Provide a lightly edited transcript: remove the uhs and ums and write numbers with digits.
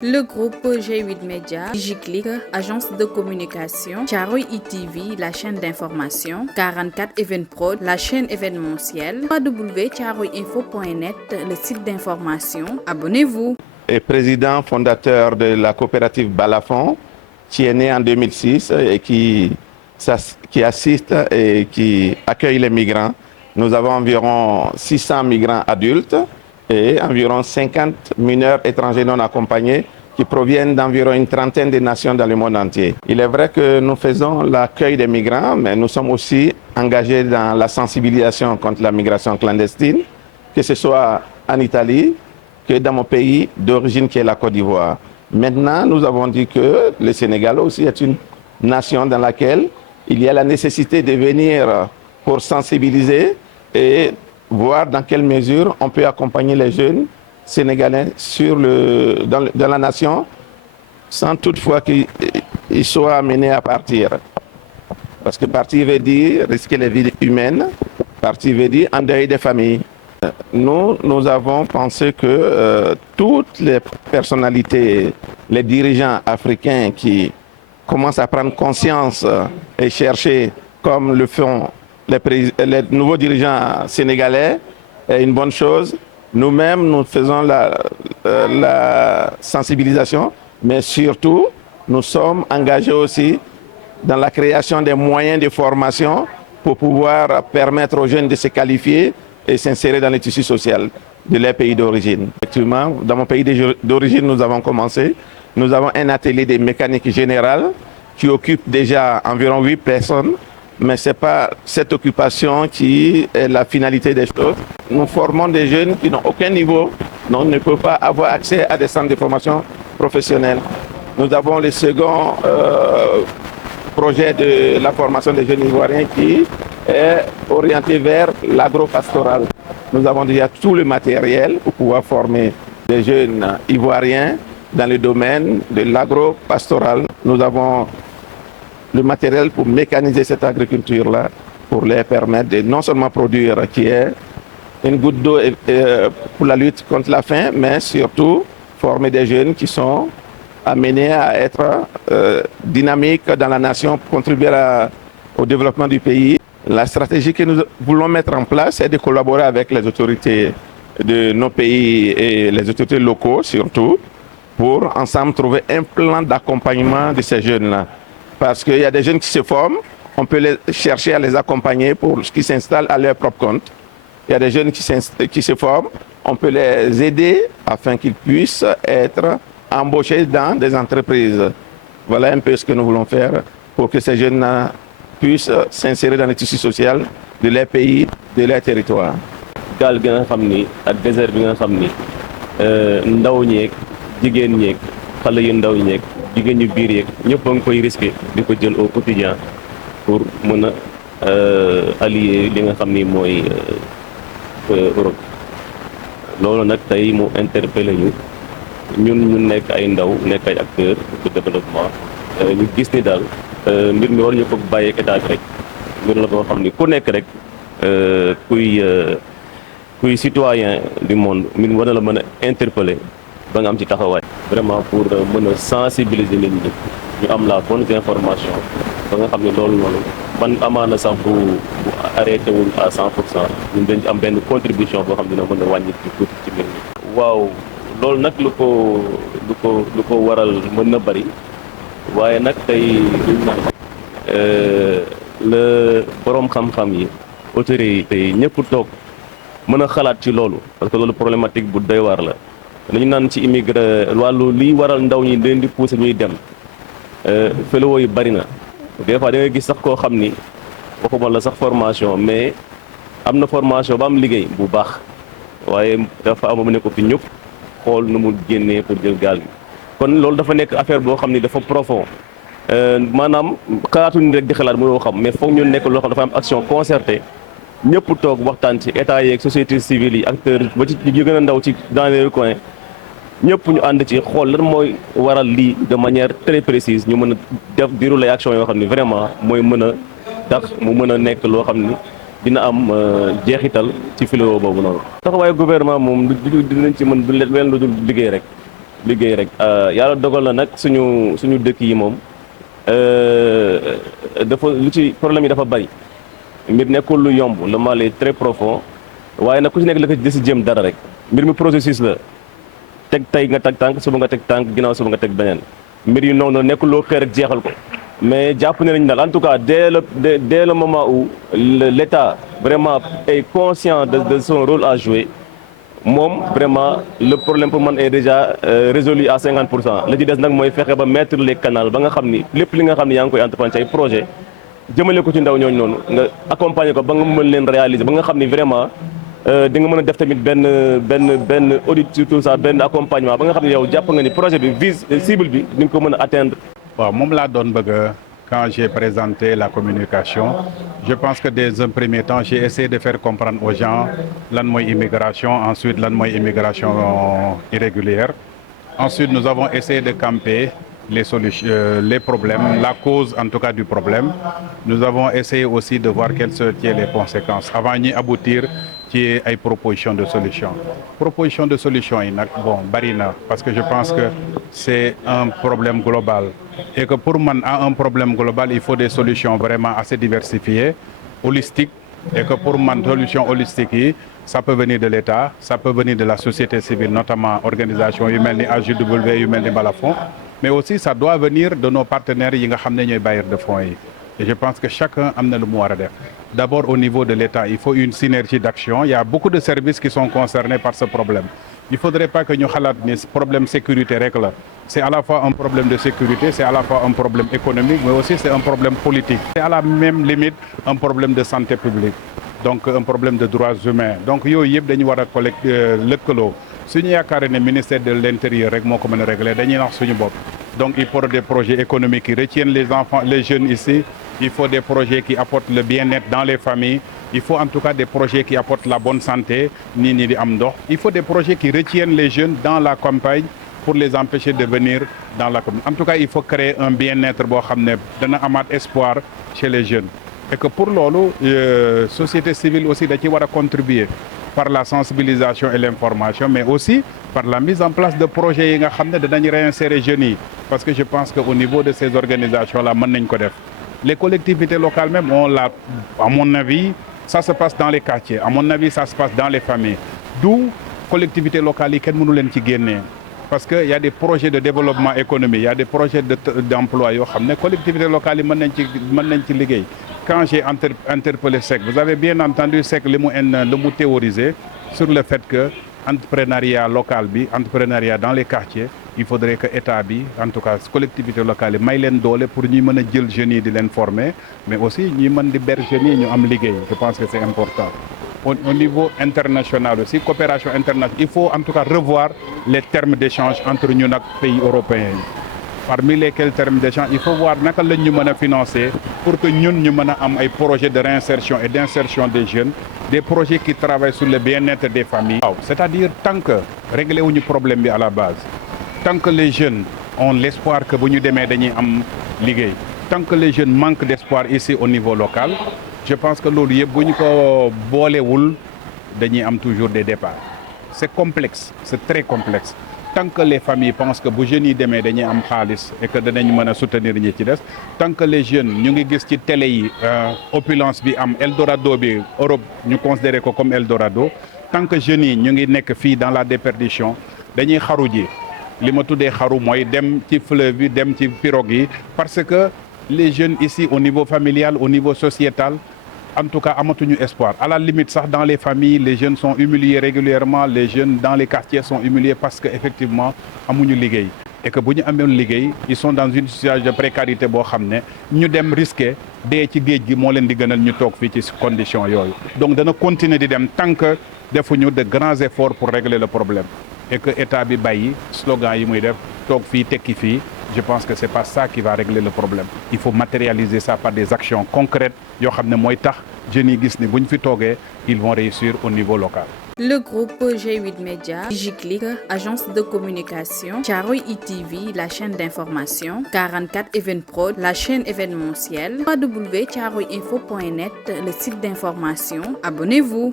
Le groupe G8 Media, DigiClick, agence de communication, Thiaroye ITV, la chaîne d'information, 44 Eventprod, la chaîne événementielle, www.thiaroyeinfo.net, le site d'information. Abonnez-vous. Et président fondateur de la coopérative Balafon, qui est né en 2006 et qui assiste et qui accueille les migrants. Nous avons environ 600 migrants adultes et environ 50 mineurs étrangers non accompagnés qui proviennent d'environ une trentaine de nations dans le monde entier. Il est vrai que nous faisons l'accueil des migrants, mais nous sommes aussi engagés dans la sensibilisation contre la migration clandestine, que ce soit en Italie, que dans mon pays d'origine qui est la Côte d'Ivoire. Maintenant, nous avons dit que le Sénégal aussi est une nation dans laquelle il y a la nécessité de venir pour sensibiliser et voir dans quelle mesure on peut accompagner les jeunes sénégalais dans la nation sans toutefois qu'ils soient amenés à partir. Parce que partir veut dire risquer les vies humaines, partir veut dire endeuiller des familles. Nous avons pensé que toutes les personnalités, les dirigeants africains qui commencent à prendre conscience et chercher, comme le font les nouveaux dirigeants sénégalais, est une bonne chose. Nous-mêmes, nous faisons la sensibilisation, mais surtout, nous sommes engagés aussi dans la création des moyens de formation pour pouvoir permettre aux jeunes de se qualifier et s'insérer dans le tissu social de leur pays d'origine. Effectivement, dans mon pays d'origine, nous avons commencé. Nous avons un atelier de mécanique générale qui occupe déjà environ 8 personnes, mais ce n'est pas cette occupation qui est la finalité des choses. Nous formons des jeunes qui n'ont aucun niveau, donc ne peuvent pas avoir accès à des centres de formation professionnelle. Nous avons le second projet de la formation des jeunes ivoiriens qui est orienté vers l'agro-pastoral. Nous avons déjà tout le matériel pour pouvoir former des jeunes ivoiriens dans le domaine de l'agro-pastoral. Nous avons le matériel pour mécaniser cette agriculture-là, pour leur permettre de non seulement produire, qui est une goutte d'eau pour la lutte contre la faim, mais surtout former des jeunes qui sont amenés à être dynamiques dans la nation, pour contribuer au développement du pays. La stratégie que nous voulons mettre en place est de collaborer avec les autorités de nos pays et les autorités locaux surtout, pour ensemble trouver un plan d'accompagnement de ces jeunes-là. Parce qu'il y a des jeunes qui se forment, on peut chercher à les accompagner pour qu'ils s'installent à leur propre compte. Il y a des jeunes qui se forment, on peut les aider afin qu'ils puissent être embauchés dans des entreprises. Voilà un peu ce que nous voulons faire pour que ces jeunes puissent s'insérer dans le tissu social de leur pays, de leur territoire. gaal gi nga xam ni ak désert bi nga xam ni ndaw ñeeg jigéen ñeeg xale yu ndaw ñeeg jigéen ñu biir yeeg ñëpp a ngi koy risqué di ko jël au quotidien pour mën a allier li nga xam ni mooy Europe. loolu nag tey mu interpellé ñu nekk ay ndaw nekk ay acteurs de développement ñu gis ni daal mbir mi war ñu ko bàyyi ak état bi rek mbir la boo xam ni ku nekk rek kuy citoyen du monde min war na la mën a interpeller ba nga am ci taxawaay vraiment pour mën a sensibiliser nit ñi ñu am la bonne information ba nga xam ne loolu noonu man amaana sax bu arrêté wul à 100% ñun dañ am benn contribution boo xam ne dina mën a wàññi ci tuuti ci mbir mi. waaw loolu nag lu ko waral mën na bari waaye nag tey luñ naan la borom xam-xam yi autorités yi ñëpp toog mën a xalaat ci loolu parce que loolu problématique bu doy waar la. dañu naan ci immigré wàllu liy waral ndaw ñi leen di pousser ñuy dem fléau yu bari na des fois da ngay gis sax koo xam ni waxuma la sax formation mais am na formation ba am liggéey bu baax waaye dafa am mu ne ko fi ñëpp xool nu mu génnee pour jël gaal gi. kon loolu dafa nekk affaire boo xam ni dafa profond maanaam xalaatu ni rek di xalaat mënoo xam mais foog ñu nekk loo xam dafa am action concertée. ñëpp toog waxtaan ci état yeeg société civile yi acteurs ba ci ñu gën a ndaw ci dans les recoins ñëpp ñu ànd ci xool lan mooy waral lii de manière très précise ñu mën a def dérouler action yoo xam ne vraiment mooy mën a tax mu mën a nekk loo xam ni dina am jeexital ci fléau boobu noonu. taxawaayu gouvernement moom dinañ ci mën du leen lu dul liggéey rek liggéey rek yàlla dogal na nag suñu dëkk yi moom dafa lu ci problème yi dafa bari mbir nekkul lu yomb le mal est très profond waaye nag ku ci nekk la ko di si jëm dara rek mbir mi processus la teg tey nga teg tànk suba nga teg tànk ginnaaw suba nga teg beneen mbir yi noonu nekkul loo xëy rek jeexal ko mais jàpp nañ daal en tout cas dès le moment où l'État vraiment est conscient de son rôle à jouer moom vraiment le problème pour man est déjà résolu à 50%. la ci des nag mooy fexe ba mettre les canaux ba nga xam ni lépp li nga xam ni yaa ngi koy entreprendre ci ay projet jëmale ko ci ndaw ñooñu noonu nga accompagner ko ba nga mën leen réaliser ba nga xam ni vraiment di nga mën a def tamit benn audit sur tout ça benn accompagnement ba nga xam ne yow jàpp nga ni projet bi vise cible bi di nga ko mën a atteindre. waaw moom laa doon bëgg quand j'ai présenté la communication je pense que dès un premier temps j'ai essayé de faire comprendre aux gens lan mooy immigration ensuite lan mooy immigration irrégulière ensuite nous avons essayé de camper les solutions, les problèmes, la cause en tout cas du problème. Nous avons essayé aussi de voir quelles seraient les conséquences avant d'y aboutir ci ay proposition de solution. Proposition de solution yi nag bon bari na parce que je pense que c'est un problème global et que pour man à un problème global il faut des solutions vraiment assez diversifiées, holistiques et que pour man solution holistique yi ça peut venir de l'État, ça peut venir de la société civile notamment organisation yu mel ni AJW yu mel ni Balafon. Mais aussi ça doit venir de nos partenaires yi nga xam ne ñooy bailleurs de fonds yi et je pense que chacun am na lu mu war a def d'abord au niveau de l'État il faut une synergie d'action il y a beaucoup de services qui sont concernés par ce problème il faudrait pas que ñu xalaat ni problème sécurité rek la c'est à la fois un problème de sécurité c'est à la fois un problème économique mais aussi c'est un problème politique c'est à la même limite un problème de santé publique donc un problème de droits humains donc yooyu yëpp dañu war a lëkkaloo suñu yaakaar ne ministère de l'intérieur rek moo ko mën a régler dañuy nax suñu bopp donc il faut des projets économiques qui retiennent les enfants les jeunes ici il faut des projets qui apportent le bien-être dans les familles il faut en tout cas des projets qui apportent la bonne santé nit ñi di am ndox il faut des projets qui retiennent les jeunes dans la campagne pour les empêcher de venir dans la commune en tout cas il faut créer un bien-être boo xam ne dana amaat espoir chez les jeunes et que pour loolu société civile aussi da ci war a contribuer par la sensibilisation et l'information mais aussi par la mise en place de projets yi nga xam ne danañ réinsérer jeunes yi parce que je pense que au niveau de ces organisations là mën nañ ko def les collectivités locales même on l'a à mon avis ça se passe dans les quartiers à mon avis ça se passe dans les familles d'où collectivités locales yi kenn mënu leen ci génnee parce que il y a des projets de développement économique il y a des projets d'emploi yoo xam ne collectivités locales yi mën nañ ci liggéey quand j'ai interpellé SEC vous avez bien entendu SEC li mu théorisé sur le fait que entrepreneuriat local bi entrepreneuriat dans les quartiers il faudrait que état bi en tout cas collectivité locale yi may leen doole pour ñuy mën a jël jeunes yi di leen former mais aussi ñuy mën di ber jeunes yi ñu am liggéey je pense que c'est important au niveau international aussi coopération internationale il faut en tout cas revoir les termes d'échange entre ñun ak pays européens yi parmi lesquels termes d'échange il faut voir naka lañ ñu mën a financer pour que ñun ñu mën a am ay projets de réinsertion et d'insertion des jeunes des projets qui travaillent sur le bien-être des familles waaw c'est-à-dire tant que réglé wuñu problème bi à la base tant que les jeunes ont l'espoir que bu ñu demee dañuy am liggéey tant que les jeunes manquent d'espoir ici au niveau local je pense que loolu yëpp bu ñu ko boolewul dañuy am toujours des départs c'est complexe c'est très complexe tant que les familles pensent que bu jeunes yi demee dañuy am xaalis et que danañ mën a soutenir ñi ci des tant que les jeunes ñu ngi gis ci télé yi opulence bi am Eldorado bi Europe ñu considéré ko comme Eldorado tant que jeunes yi ñu ngi nekk fii dans la déperdition dañuy xaru ji li ma tuddee xaru mooy dem ci fleuve bi dem ci pirogue yi parce que les jeunes ici au niveau familial au niveau sociétal en tout cas amatuñu espoir à la limite sax dans les familles les jeunes sont humiliés régulièrement les jeunes dans les quartiers sont humiliés parce que effectivement amuñu liggéey et que bu ñu amoon liggéey ils sont dans une situation de précarité boo xam ne ñu dem risquer dee ci géej gi moo leen di gënal ñu toog fii ci condition yooyu donc dana continuer di dem tant que defuñu de grands efforts pour régler le problème et que état bi bàyyi slogan yi muy def toog fii tekki fii je pense que c'est pas ça qui va régler le problème il faut matérialiser ça par des actions concrètes yoo xam ne mooy tax jeunes yi gis ni bu ñu fi toogee ils vont réussir au niveau local. Le groupe G8 Média, DigiClick, agence de communication, Thiaroye ITV, la chaîne d'information, 44 Evenprod, la chaîne événementielle, www.thiaroyeinfo.net, le site d'information. Abonnez-vous.